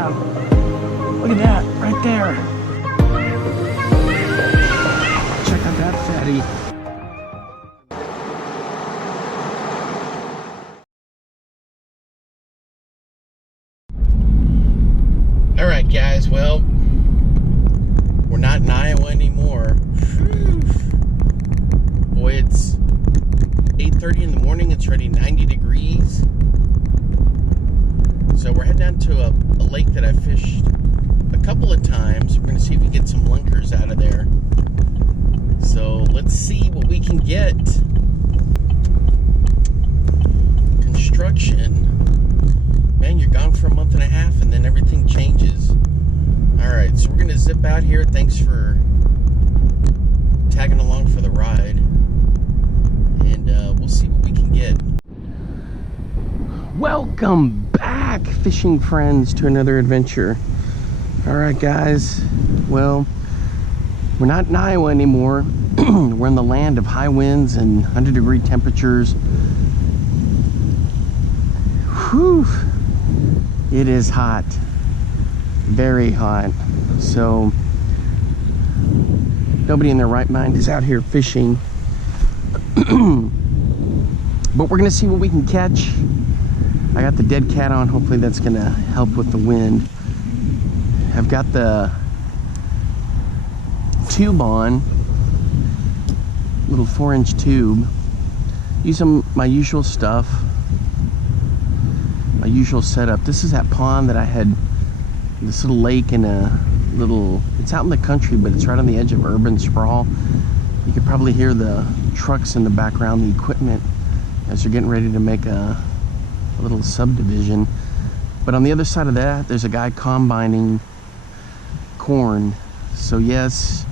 have. Look at that, right there. Check out that fatty. All right, guys, well, we're not in Iowa anymore. Boy, it's 8:30 in the morning. It's already 90 degrees. So we're heading down to a lake that I fished a couple of times. We're going to see if we can get some lunkers out of there. So let's see what we can get. Construction. Man, you're gone for a month and a half and then everything changes. Alright, so we're going to zip out here. Thanks for tagging along for the ride. And we'll see what we can get. Welcome back, fishing friends, to another adventure. Alright, guys. Well, we're not in Iowa anymore. We're in the land of high winds and 100-degree temperatures. Whew. It is hot. Very hot. So nobody in their right mind is out here fishing. But we're gonna see what we can catch. I got the dead cat on. Hopefully that's gonna help with the wind. I've got the tube on, little 4-inch tube. Using my usual stuff, my usual setup. This is that pond that I had, this little lake in a little, it's out in the country, but it's right on the edge of urban sprawl. You could probably hear the trucks in the background, the equipment, as they're getting ready to make a little subdivision. But on the other side of that, there's a guy combining corn. So yes,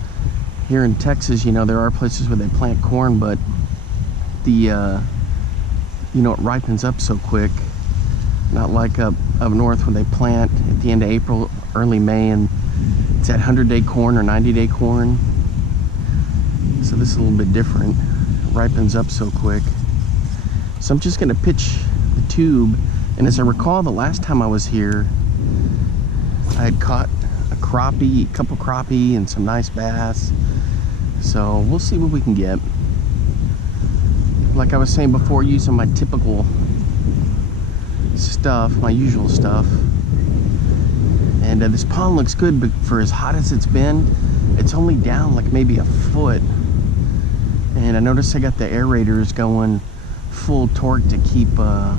here in Texas, you know, there are places where they plant corn, but the you know, it ripens up so quick. Not like up north when they plant at the end of April, early May, and it's that 100-day corn or 90-day corn. So this is a little bit different. It ripens up so quick. So I'm just gonna pitch the tube. And as I recall, the last time I was here, I had caught a crappie, a couple crappie, and some nice bass. So we'll see what we can get. Like I was saying before, using my typical stuff, my usual stuff. And this pond looks good, but for as hot as it's been, it's only down like maybe a foot. And I noticed I got the aerators going full torque to keep all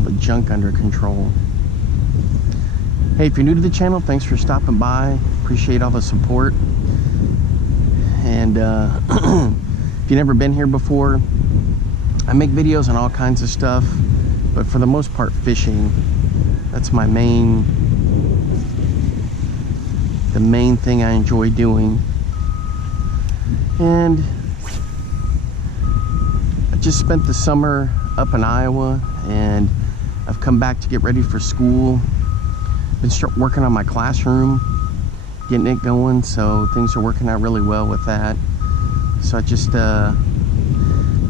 the junk under control. Hey, if you're new to the channel, thanks for stopping by. Appreciate all the support. And if you've never been here before, I make videos on all kinds of stuff, but for the most part, fishing. That's my the main thing I enjoy doing. And I just spent the summer up in Iowa, and I've come back to get ready for school. Been working on my classroom, getting it going, so things are working out really well with that. So I just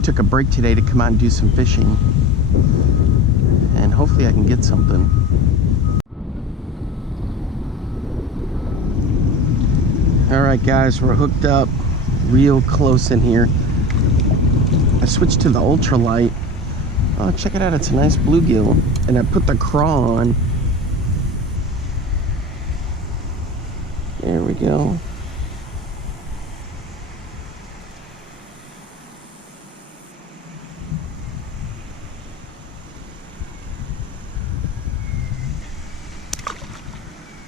took a break today to come out and do some fishing, and hopefully I can get something. All right, guys, we're hooked up real close in here. I switched to the ultralight. Oh, check it out, it's a nice bluegill. And I put the craw on. There we go.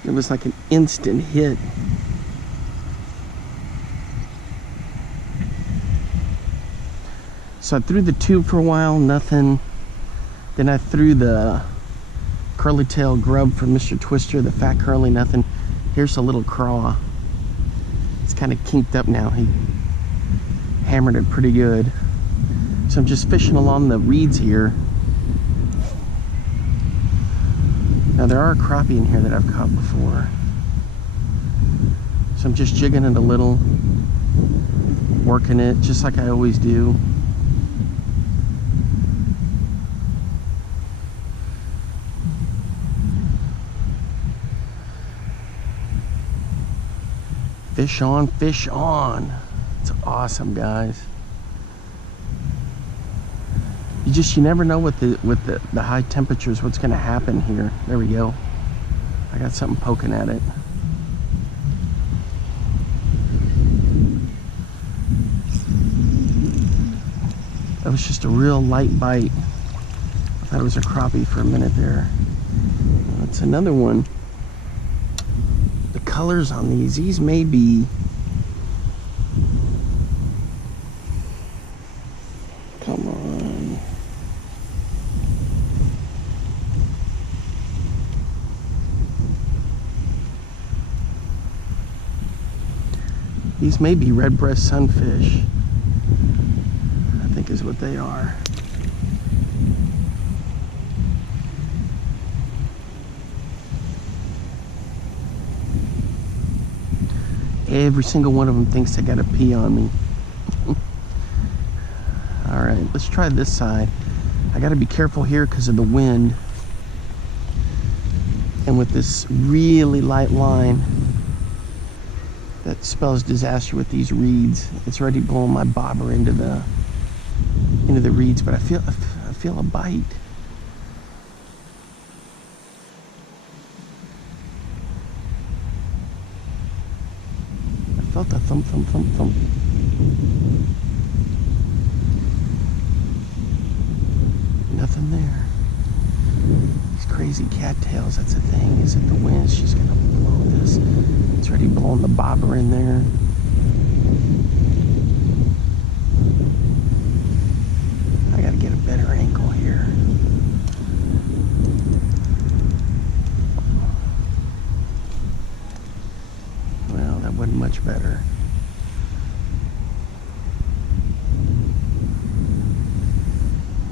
It was like an instant hit. So I threw the tube for a while, nothing. Then I threw the curly tail grub from Mr. Twister, the fat curly, nothing. Here's a little craw. It's kind of kinked up now. He hammered it pretty good. So I'm just fishing along the reeds here. Now there are crappie in here that I've caught before. So I'm just jigging it a little, working it just like I always do. Fish on, fish on. It's awesome, guys. You never know with the high temperatures what's going to happen here. There we go. I got something poking at it. That was just a real light bite. I thought it was a crappie for a minute there. That's another one. The colors on these may be... Come on. These may be red breast sunfish. I think is what they are. Every single one of them thinks they got to pee on me. All right, let's try this side. I got to be careful here because of the wind. And with this really light line, that spells disaster with these reeds. It's already blowing my bobber into the reeds, but I feel a bite. I felt a thump, thump, thump, thump. Nothing there. These crazy cattails, that's the thing, is that the wind, she's gonna blow this. It's already blowing the bobber in there. I gotta get a better angle here. Well, that wasn't much better.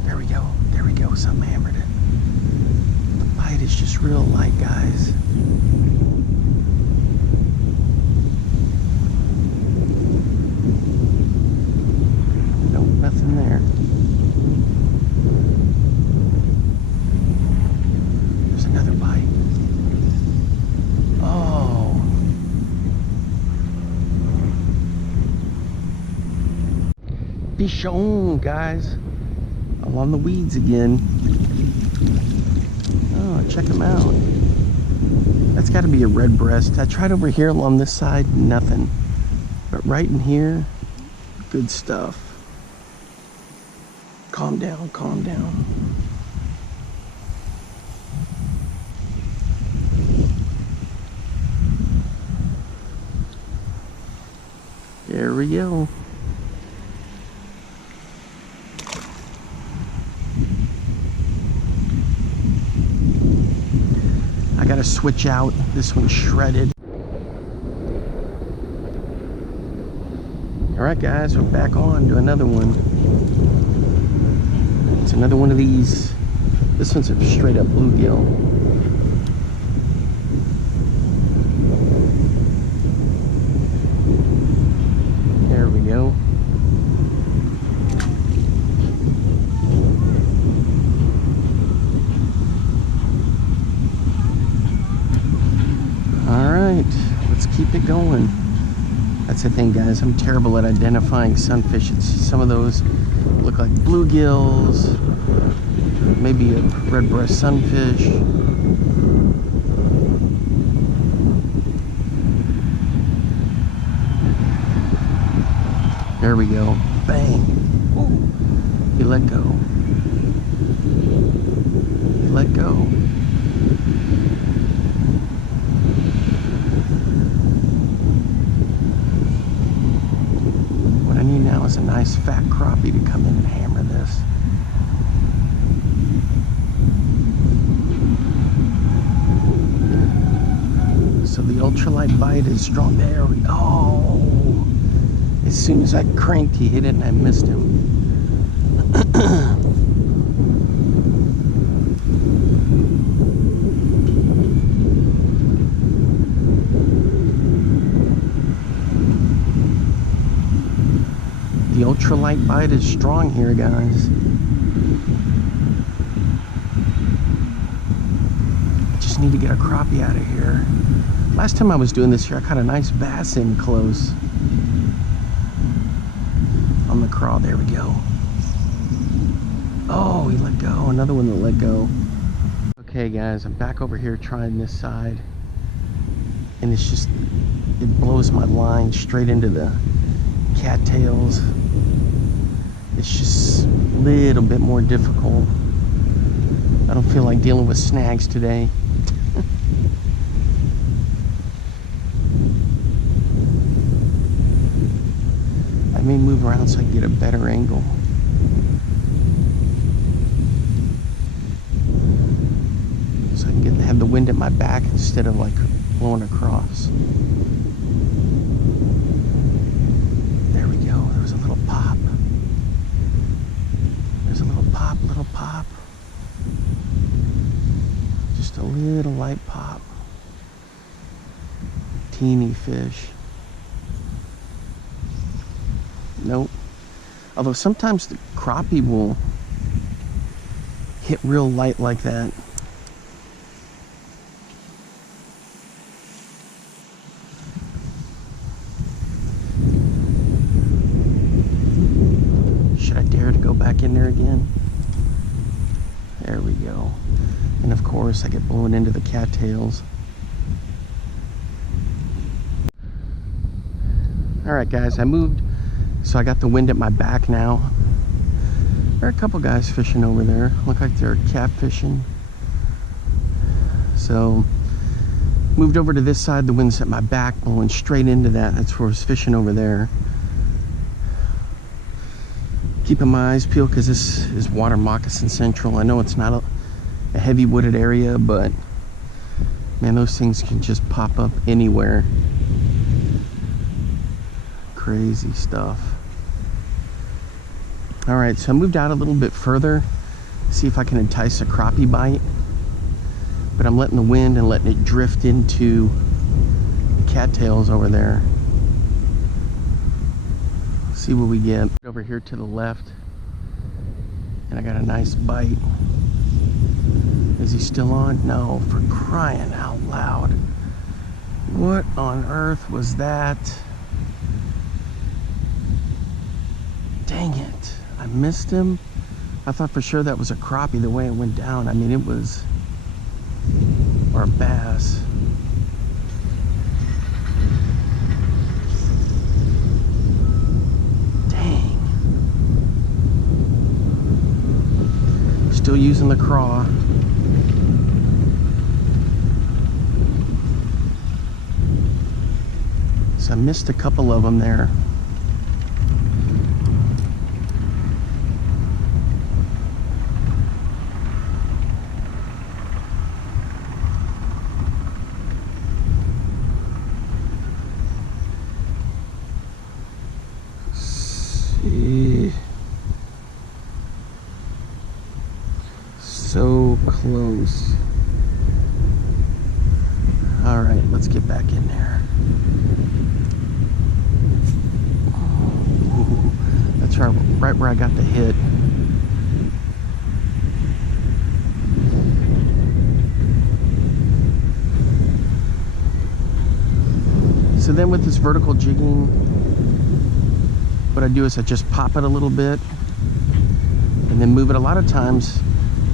There we go. There we go. Something hammered it. The bite is just real light, guys. Nope, nothing there. There's another bite. Oh. Fish on, guys. Along the weeds again. Oh, check them out. That's got to be a red breast. I tried over here along this side, nothing. But right in here, good stuff. Calm down, calm down. There we go. I gotta switch out. This one's shredded. Alright guys, we're back on to another one. It's another one of these. This one's a straight up bluegill. There we go. Alright, let's keep it going. That's the thing, guys. I'm terrible at identifying sunfish. Some of those look like bluegills, maybe a red breast sunfish. There we go. Bang. Ooh. You let go. You let go. What I need now is a nice fat crappie to come in and hammer this. So the ultralight bite is strong. There we go. Oh! As soon as I cranked, he hit it and I missed him. The ultralight bite is strong here, guys. just need to get a crappie out of here. Last time I was doing this here, I caught a nice bass in close on the craw. There we go. Oh, he let go. Another one that let go. Okay, guys, I'm back over here trying this side, and it's just, it blows my line straight into the cattails. It's just a little bit more difficult. I don't feel like dealing with snags today. I may move around so I can get a better angle. So I can have the wind at my back instead of like blowing across. There we go. There was a little pop. There's a little pop, little pop. Just a little light pop. Teeny fish. Nope. Although sometimes the crappie will hit real light like that. Should I dare to go back in there again? There we go. And of course I get blown into the cattails. Alright guys, I moved, so I got the wind at my back now. There are a couple guys fishing over there. Look like they're catfishing. So moved over to this side, the wind's at my back, blowing straight into that. That's where I was fishing over there. Keeping my eyes peeled because this is water moccasin central. I know it's not a heavy wooded area, but man, those things can just pop up anywhere. Crazy stuff. All right, so I moved out a little bit further, see if I can entice a crappie bite, but I'm letting the wind and letting it drift into the cattails over there. See what we get. Over here to the left, and I got a nice bite. Is he still on? No, for crying out loud. What on earth was that? Dang it, I missed him. I thought for sure that was a crappie the way it went down. I mean, it was, or a bass. Dang. Still using the craw. So I missed a couple of them there. So close. All right, let's get back in there. Ooh, that's right where I got the hit. So then with this vertical jigging, what I do is I just pop it a little bit and then move it. A lot of times,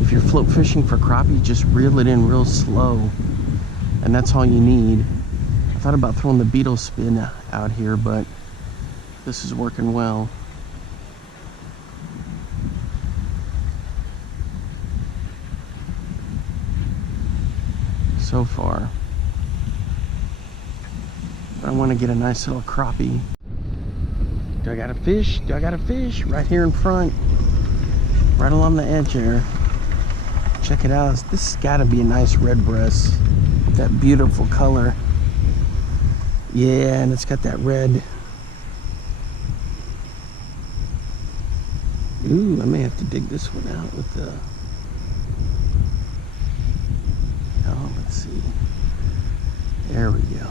if you're float fishing for crappie, just reel it in real slow, and that's all you need. I thought about throwing the beetle spin out here, but this is working well. So far. But I want to get a nice little crappie. Do I got a fish? Do I got a fish? Right here in front. Right along the edge there. Check it out. This has got to be a nice red breast. That beautiful color. Yeah, and it's got that red. Ooh, I may have to dig this one out with the... Oh, let's see. There we go.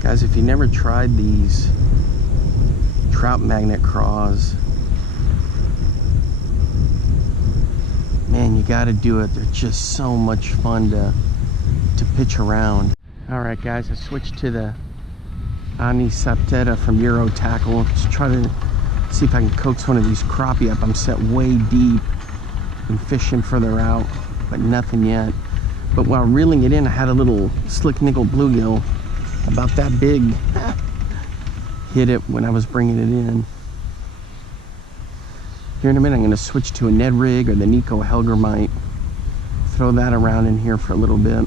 Guys, if you never tried these Trout Magnet Craws, Man, you got to do it. They're just so much fun to pitch around. All right, guys, I switched to the Anisoptera from Eurotackle to try to see if I can coax one of these crappie up. I'm set way deep and fishing further out, but nothing yet. But while reeling it in, I had a little slick nickel bluegill about that big. Hit it when I was bringing it in. Here in a minute, I'm going to switch to a Ned rig or the Nikko Hellgrammite. Throw that around in here for a little bit.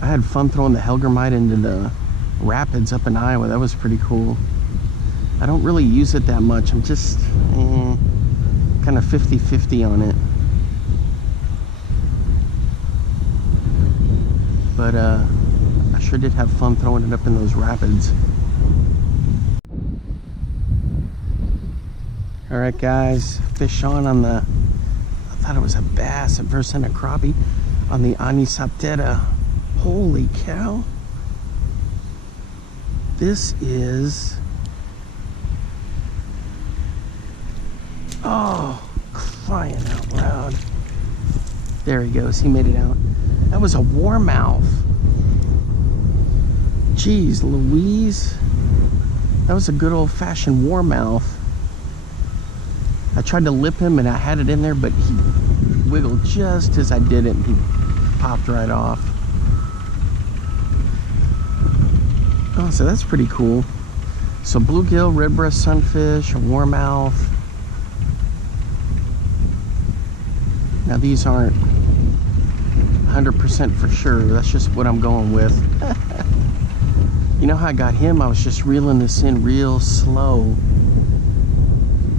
I had fun throwing the Hellgrammite into the rapids up in Iowa. That was pretty cool. I don't really use it that much. I'm just kind of 50-50 on it. But I sure did have fun throwing it up in those rapids. All right, guys, fish on the, I thought it was a bass at first and a crappie on the Anisoptera. Holy cow. This is, oh, crying out loud. There he goes, he made it out. That was a warmouth. Jeez Louise. That was a good old-fashioned warmouth. I tried to lip him and I had it in there, but he wiggled just as I did it and he popped right off. Oh, so that's pretty cool. So bluegill, red breast sunfish, a warmouth. Now these aren't 100% for sure. That's just what I'm going with. You know how I got him? I was just reeling this in real slow.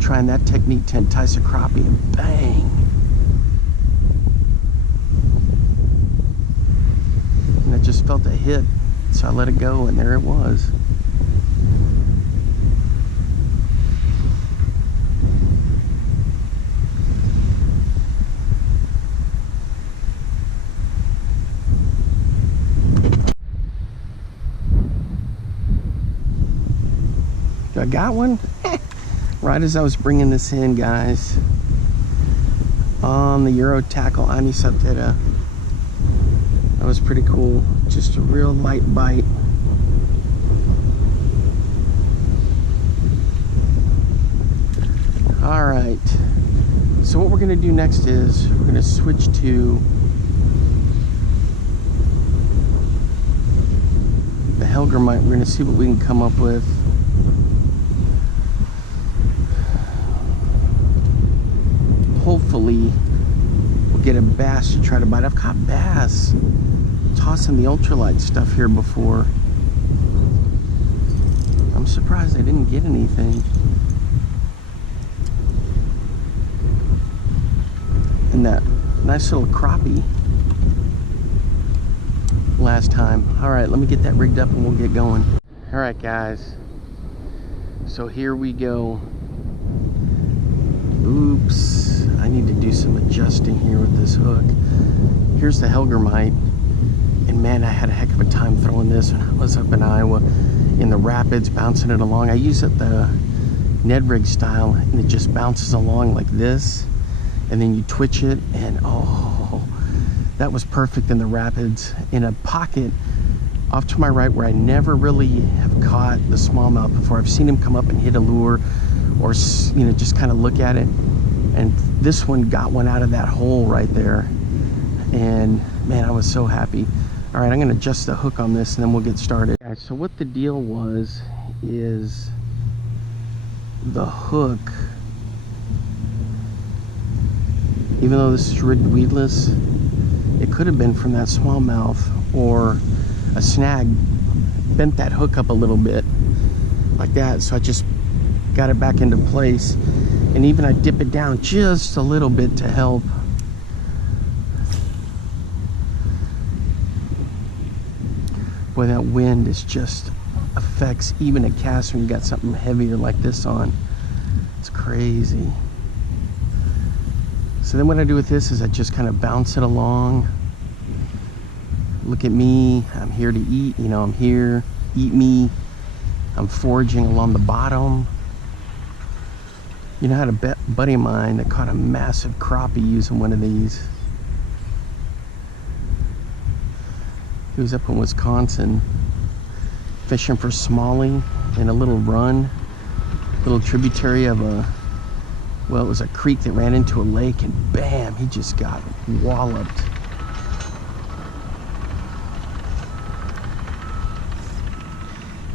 Trying that technique to entice a crappie, and bang. And I just felt a hit, so I let it go, and there it was. I got one right as I was bringing this in, guys, on the Eurotackle Anisoptera. That was pretty cool. Just a real light bite. All right, so what we're gonna do next is we're gonna switch to the Hellgrammite. We're gonna see what we can come up with. Hopefully we'll get a bass to try to bite. I've caught bass tossing the ultralight stuff here before. I'm surprised I didn't get anything. And that nice little crappie last time. All right, let me get that rigged up and we'll get going. All right, guys, so here we go. Oops, I need to do some adjusting here with this hook. Here's the Hellgrammite, and man, I had a heck of a time throwing this when I was up in Iowa in the rapids, bouncing it along. I use it the Ned rig style, and it just bounces along like this, and then you twitch it, and oh, that was perfect in the rapids. In a pocket off to my right where I never really have caught the smallmouth before. I've seen him come up and hit a lure, or you know, just kind of look at it, and this one got one out of that hole right there, and man, I was so happy. All right, I'm gonna adjust the hook on this and then we'll get started. All right, so what the deal was is the hook, even though this is rigged weedless, it could have been from that smallmouth or a snag, bent that hook up a little bit like that, so I just got it back into place, and even I dip it down just a little bit to help. Boy, that wind is just affects even a cast when you got something heavier like this on. It's crazy. So then what I do with this is I just kind of bounce it along. Look at me, I'm here to eat, you know, I'm here, eat me. I'm foraging along the bottom. You know, I had a buddy of mine that caught a massive crappie using one of these. He was up in Wisconsin fishing for smallie in a little run, little tributary of a, well, it was a creek that ran into a lake, and bam, he just got walloped.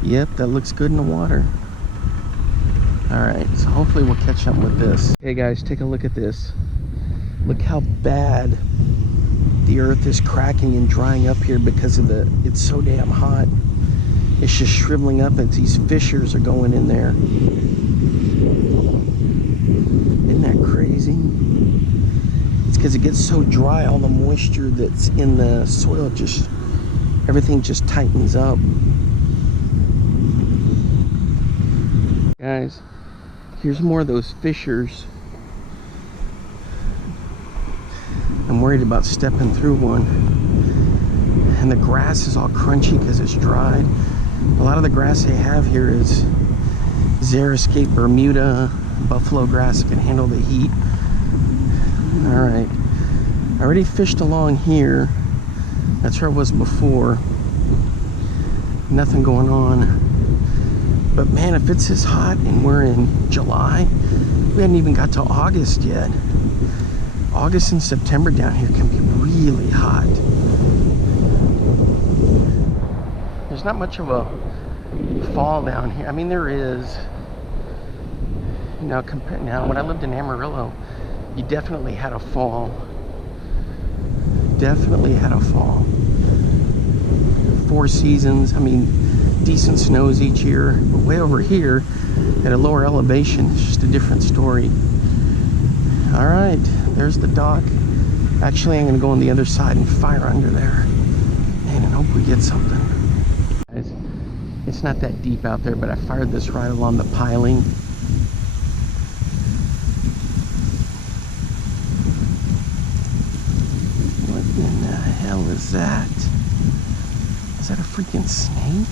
Yep, that looks good in the water. Alright, so hopefully we'll catch something with this. Hey guys, take a look at this. Look how bad the earth is cracking and drying up here because of it's so damn hot. It's just shriveling up, and these fissures are going in there. Isn't that crazy? It's because it gets so dry, all the moisture that's in the soil just, everything just tightens up. Guys, here's more of those fissures. I'm worried about stepping through one. And the grass is all crunchy because it's dried. A lot of the grass they have here is Xeriscape Bermuda, buffalo grass that can handle the heat. Alright, I already fished along here. That's where I was before. Nothing going on. But man, if it's this hot and we're in July, we hadn't even got to August yet. August and September down here can be really hot. There's not much of a fall down here. I mean, there is. You know, now when I lived in Amarillo, you definitely had a fall. Definitely had a fall. 4 seasons. I mean, decent snows each year. But way over here, at a lower elevation, it's just a different story. All right, there's the dock. Actually, I'm gonna go on the other side and fire under there, and I hope we get something. It's not that deep out there, but I fired this right along the piling. What in the hell is that? Is that a freaking snake?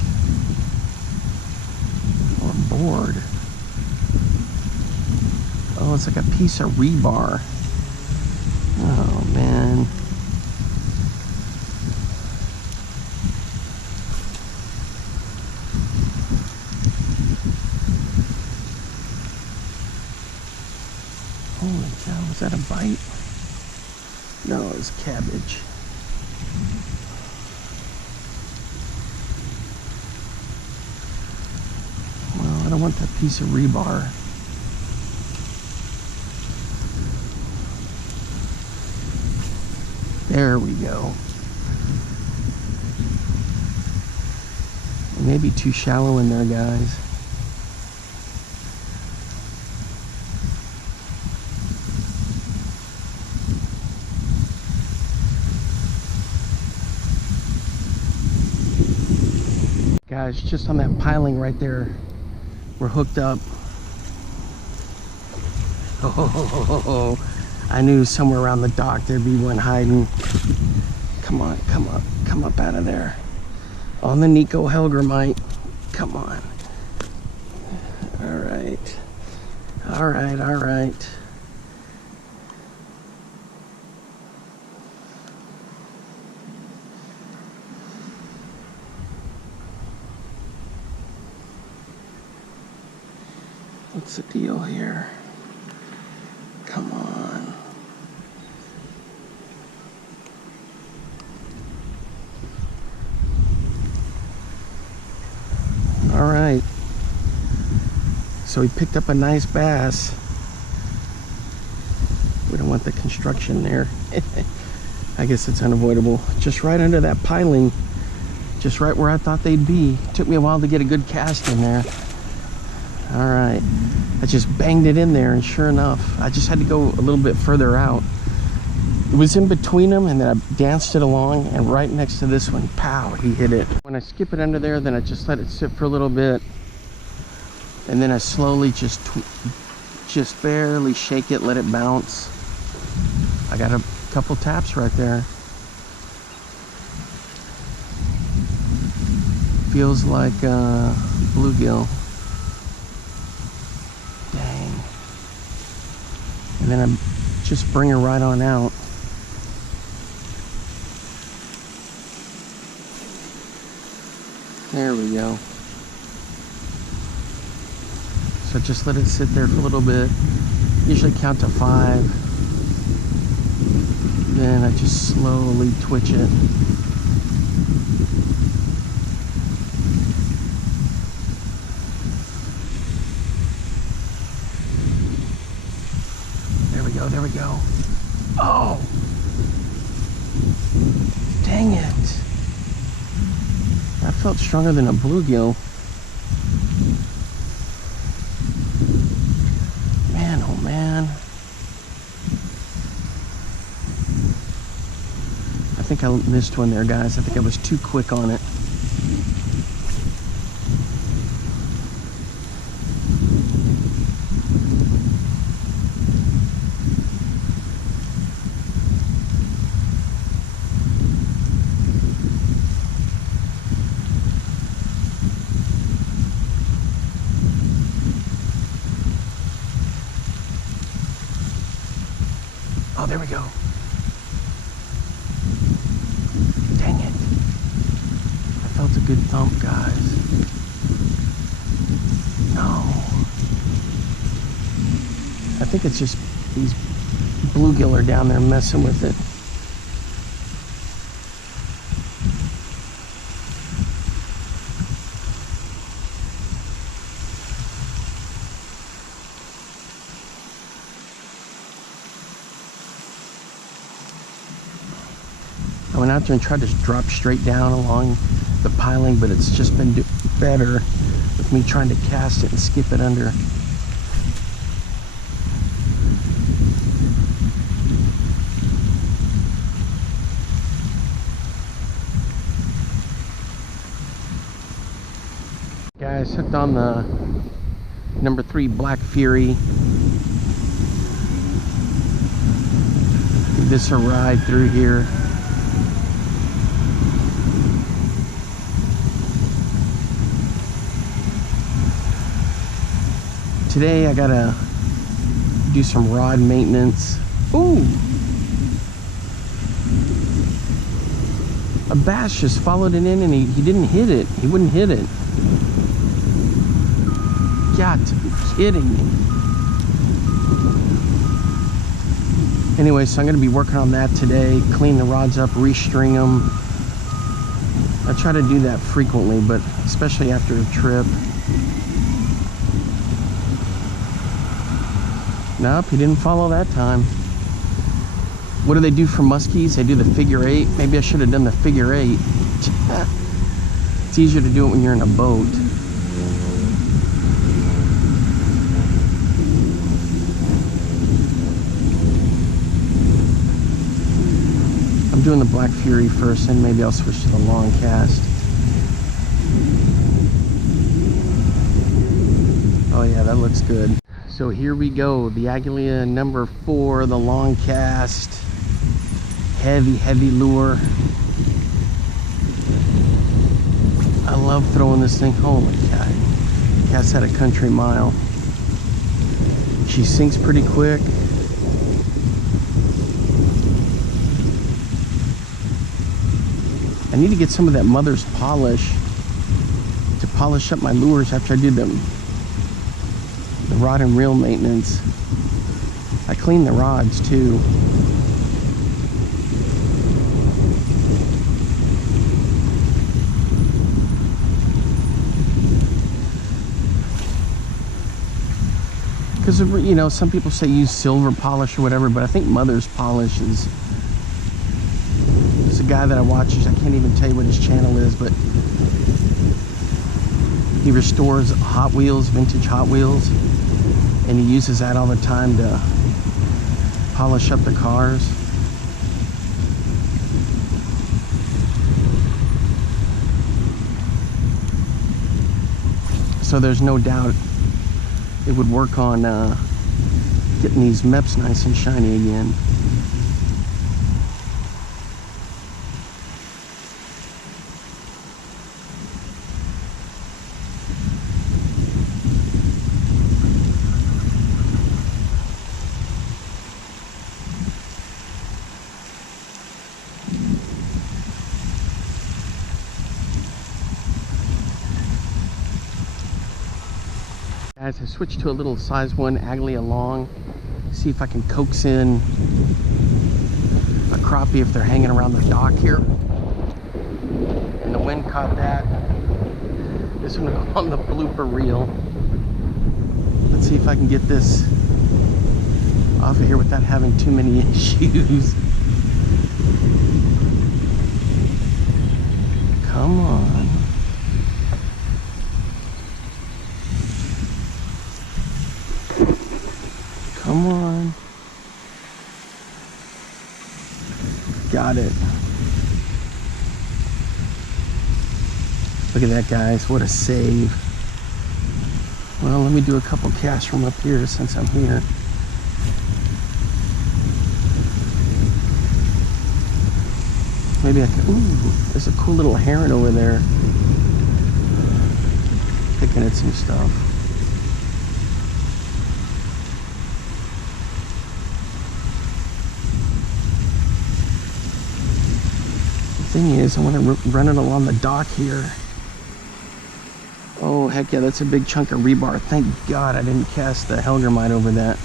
Or a board? Oh, it's like a piece of rebar. Oh, man. Holy cow, was that a bite? No, it was cabbage. Well, I don't want that piece of rebar. There we go. It may be too shallow in there, guys. Guys, just on that piling right there, we're hooked up. Oh, I knew somewhere around the dock there'd be one hiding. Come on, come up out of there. On the Nikko Hellgrammite. Come on. All right. All right, all right. What's the deal here? Come on. All right. So we picked up a nice bass. We don't want the construction there. I guess it's unavoidable. Just right under that piling. Just right where I thought they'd be. Took me a while to get a good cast in there. All right, I just banged it in there, and sure enough, I just had to go a little bit further out. It was in between them, and then I danced it along, and right next to this one, pow, he hit it. When I skip it under there, then I just let it sit for a little bit, and then I slowly just barely shake it, let it bounce. I got a couple taps right there. Feels like bluegill. Dang. And then I just bring her right on out. There we go. So just let it sit there for a little bit. Usually count to 5. Then I just slowly twitch it. There we go. Oh! Dang it. That felt stronger than a bluegill. Man, oh man. I think I missed one there, guys. I think I was too quick on it. Oh, there we go. Dang it. I felt a good thump, guys. No. I think it's just these bluegill are down there messing with it. I went out there and tried to drop straight down along the piling, but it's just been better with me trying to cast it and skip it under. Guys, hooked on the number 3 Black Fury. Give this a ride through here. Today I gotta do some rod maintenance. Ooh! A bass just followed it in and he didn't hit it. He wouldn't hit it. Got to be kidding me. Anyway, so I'm gonna be working on that today. Clean the rods up, restring them. I try to do that frequently, but especially after a trip. Nope, he didn't follow that time. What do they do for muskies? They do the figure 8. Maybe I should have done the figure 8. It's easier to do it when you're in a boat. I'm doing the Black Fury first, and maybe I'll switch to the long cast. Oh yeah, that looks good. So here we go, the Aguila number 4, the long cast. Heavy lure. I love throwing this thing. Holy cow. Cast at a country mile. She sinks pretty quick. I need to get some of that mother's polish to polish up my lures after I do them. The rod and reel maintenance. I clean the rods too. Because, you know, some people say use silver polish or whatever, but I think mother's polish is... There's a guy that I watch, I can't even tell you what his channel is, but he restores Hot Wheels, vintage Hot Wheels. And he uses that all the time to polish up the cars. So there's no doubt it would work on getting these MEPs nice and shiny again. Guys, I switched to a little size 1 Aglia long. See if I can coax in a crappie if they're hanging around the dock here. And the wind caught that. This one on the blooper reel. Let's see if I can get this off of here without having too many issues. Come on. Come on. Got it. Look at that, guys. What a save. Well, let me do a couple casts from up here since I'm here. Maybe I can. Ooh, there's a cool little heron over there. Picking at some stuff. The thing is, I want to run it along the dock here. Oh, heck yeah, that's a big chunk of rebar. Thank God I didn't cast the Hellgrammite over that.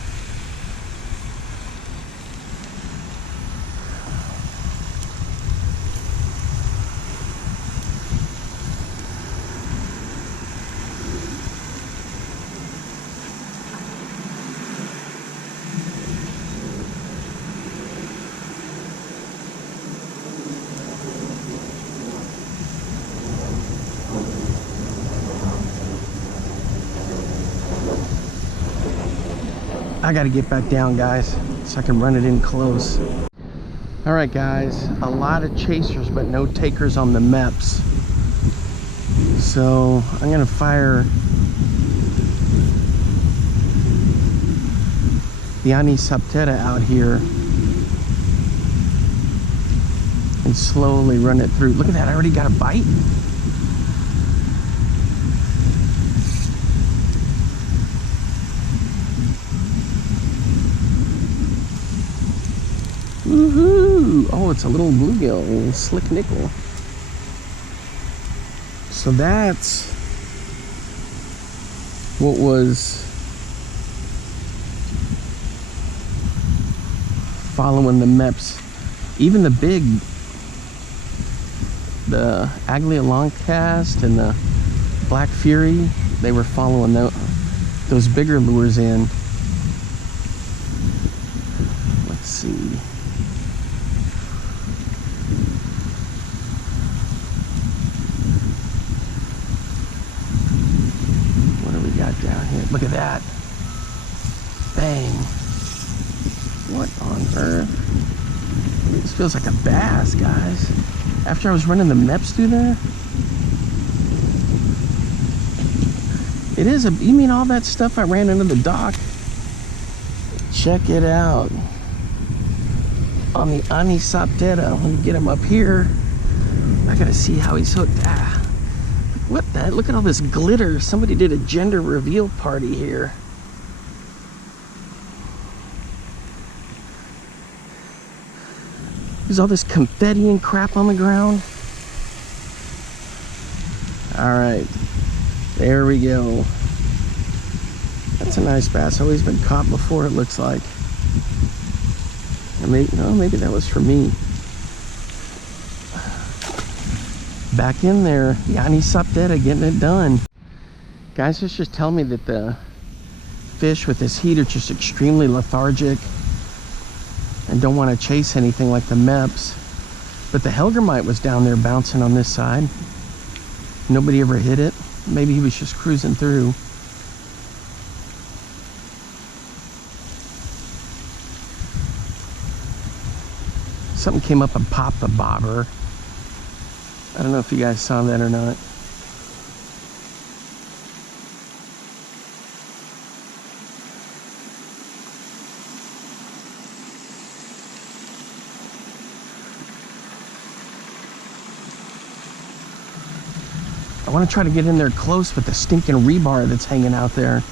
I gotta get back down, guys, so I can run it in close. All right, guys, a lot of chasers, but no takers on the MEPS. So I'm gonna fire the Anisoptera out here and slowly run it through. Look at that, I already got a bite. Woohoo! Oh, it's a little bluegill, a little slick nickel. So that's what was following the MEPS. Even the big, the Aglia long cast and the Black Fury, they were following those bigger lures in. Let's see. Down here, look at that. Bang. What on earth? This feels like a bass, guys. After I was running the MEPS through there. It is a, you mean all that stuff I ran into the dock? Check it out. On the Anisoptera, when you get him up here, I gotta see how he's hooked. Ah. What the heck? Look at all this glitter. Somebody did a gender reveal party here. There's all this confetti and crap on the ground. All right, there we go. That's a nice bass. Always been caught before, it looks like. Or maybe, no, maybe that was for me. Back in there, the Anisoptera getting it done. Guys, this just tell me that the fish with this heat are just extremely lethargic and don't want to chase anything like the MEPS. But the Hellgrammite was down there bouncing on this side. Nobody ever hit it. Maybe he was just cruising through. Something came up and popped the bobber. I don't know if you guys saw that or not. I want to try to get in there close with the stinking rebar that's hanging out there.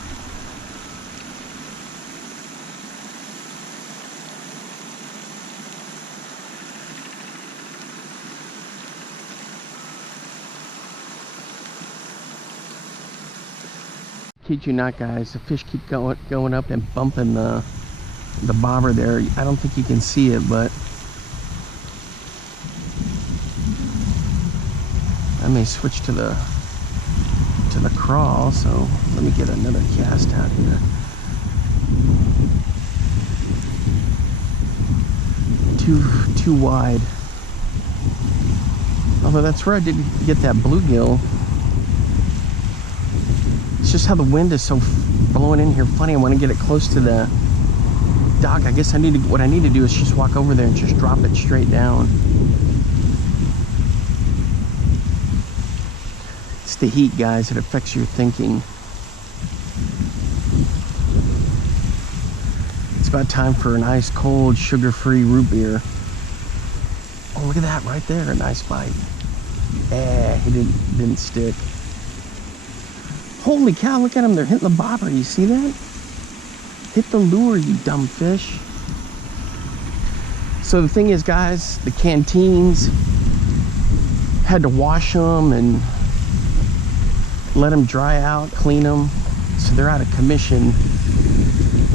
kid you not, guys, the fish keep going up and bumping the bobber there. I don't think you can see it, but I may switch to the crawl. So let me get another cast out here. Too wide. Although that's where I did get that bluegill. It's just how the wind is so blowing in here funny. I want to get it close to the dock. I guess what I need to do is just walk over there and just drop it straight down. It's the heat, guys. It affects your thinking. It's about time for a nice cold sugar-free root beer. Oh, look at that right there. A nice bite. He didn't stick. Holy cow, look at them. They're hitting the bobber. You see that? Hit the lure, you dumb fish. So the thing is, guys, the canteens had to wash them and let them dry out, clean them. So they're out of commission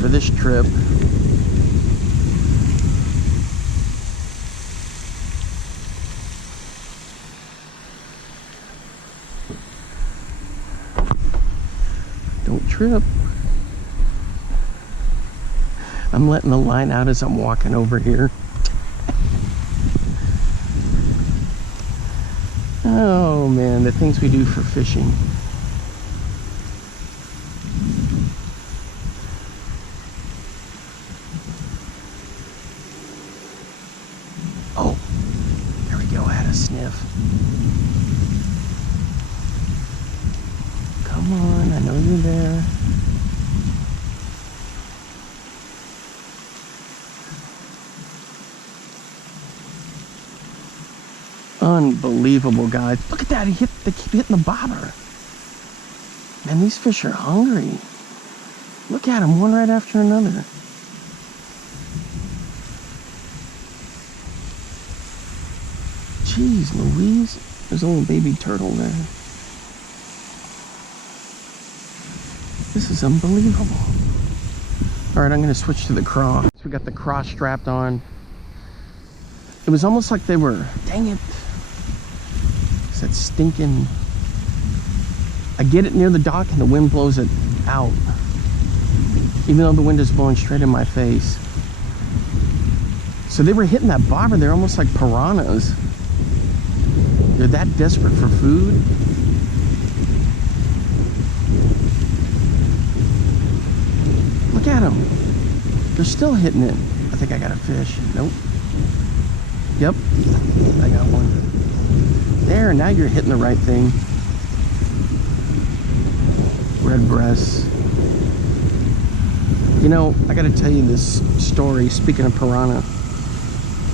for this trip. Don't trip. I'm letting the line out as I'm walking over here. Oh man, the things we do for fishing. Oh, there we go. I had a sniff. Come on, I know you're there. Unbelievable, guys. Look at that. They keep hitting the bobber. Man, these fish are hungry. Look at them, one right after another. Jeez Louise. There's a little baby turtle there. This is unbelievable. All right, I'm going to switch to the craw. So we got the craw strapped on. It was almost like they were, dang it. It's that stinking, I get it near the dock and the wind blows it out. Even though the wind is blowing straight in my face. So they were hitting that bobber. They're almost like piranhas. They're that desperate for food. Look at them. They're still hitting it. I think I got a fish. Nope. Yep, I got one. There, now you're hitting the right thing. Red breasts. You know, I gotta tell you this story, speaking of piranha.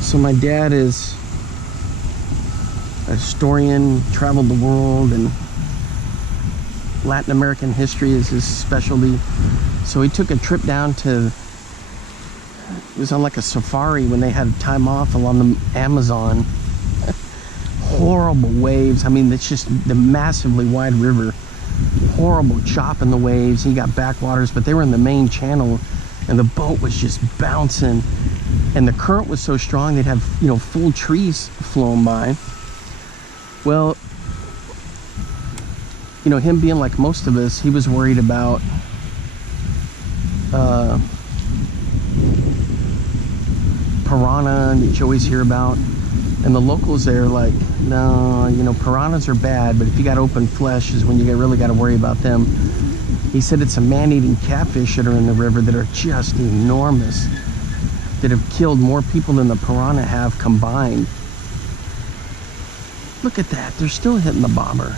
So my dad is a historian, traveled the world, and Latin American history is his specialty. So he took a trip down to, it was on like a safari when they had time off along the Amazon. Horrible waves. I mean, it's just the massively wide river. Horrible chop in the waves. You got backwaters, but they were in the main channel and the boat was just bouncing. And the current was so strong they'd have, you know, full trees flown by. Well, you know, him being like most of us, he was worried about piranha that you always hear about, and the locals there are like, no, you know, piranhas are bad, but if you got open flesh is when you really got to worry about them. He said it's a man-eating catfish that are in the river that are just enormous, that have killed more people than the piranha have combined. Look at that, they're still hitting the bobber.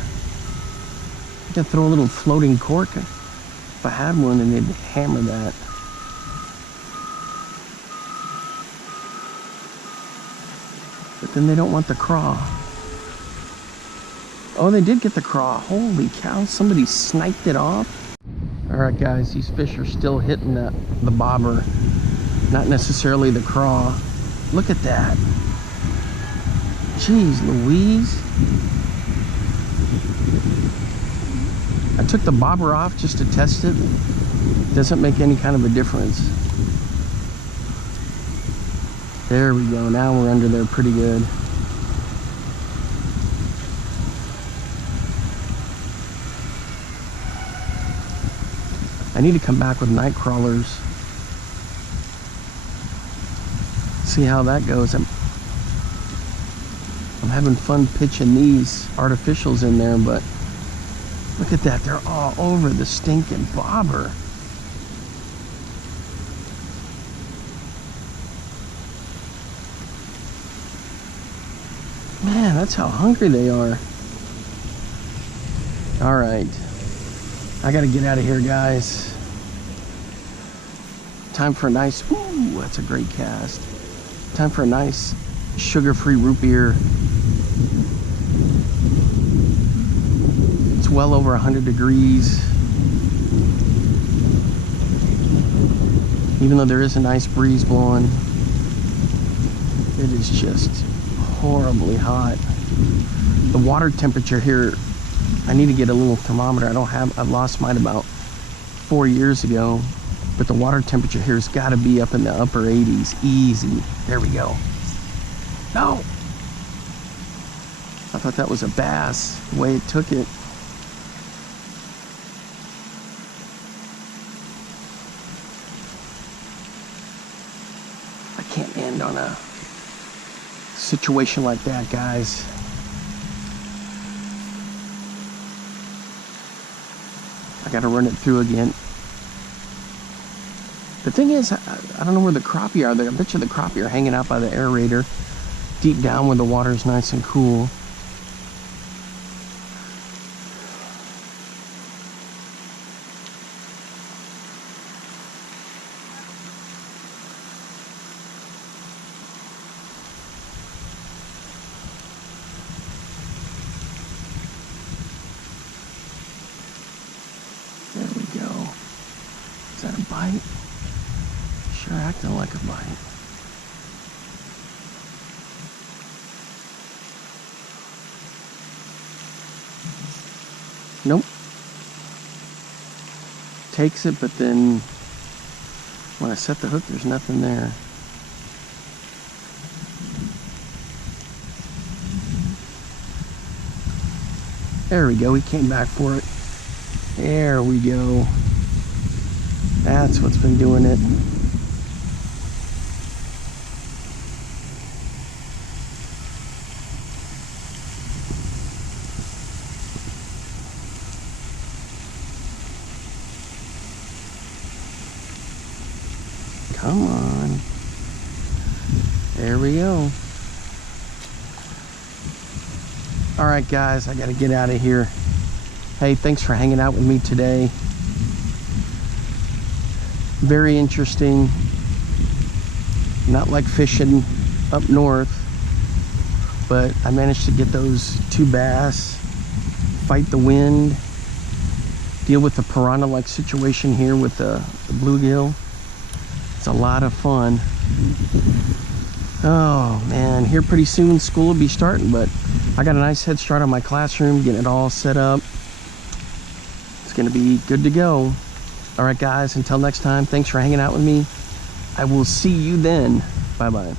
I could throw a little floating cork if I had one and they'd hammer that. But then they don't want the craw. Oh, they did get the craw. Holy cow, somebody sniped it off. All right, guys, these fish are still hitting the bobber, not necessarily the craw. Look at that. Jeez Louise. I took the bobber off just to test it. Doesn't make any kind of a difference. There we go. Now we're under there pretty good. I need to come back with night crawlers. See how that goes. I'm having fun pitching these artificials in there, but look at that. They're all over the stinking bobber. Man, that's how hungry they are. All right. I gotta get out of here, guys. Time for a nice, ooh, that's a great cast. Time for a nice sugar-free root beer. It's well over 100 degrees. Even though there is a nice breeze blowing, it is just horribly hot. The water temperature here, I need to get a little thermometer. I've lost mine about 4 years ago, but the water temperature here has got to be up in the upper 80s. Easy. There we go. No! I thought that was a bass, the way it took it. I can't end on a situation like that, guys. I gotta run it through again. The thing is, I don't know where the crappie are there. I bet you the crappie are hanging out by the aerator, deep down where the water is nice and cool. There we go. Is that a bite? Sure acting like a bite. Nope. Takes it, but then when I set the hook, there's nothing there. There we go. He came back for it. There we go. That's what's been doing it. Come on. There we go. All right, guys, I got to get out of here. Hey, thanks for hanging out with me today. Very interesting. Not like fishing up north, but I managed to get those 2 bass, fight the wind, deal with the piranha-like situation here with the bluegill. It's a lot of fun. Oh man, here pretty soon school will be starting, but I got a nice head start on my classroom, getting it all set up. It's gonna be good to go. All right, guys, until next time, thanks for hanging out with me. I will see you then. Bye-bye.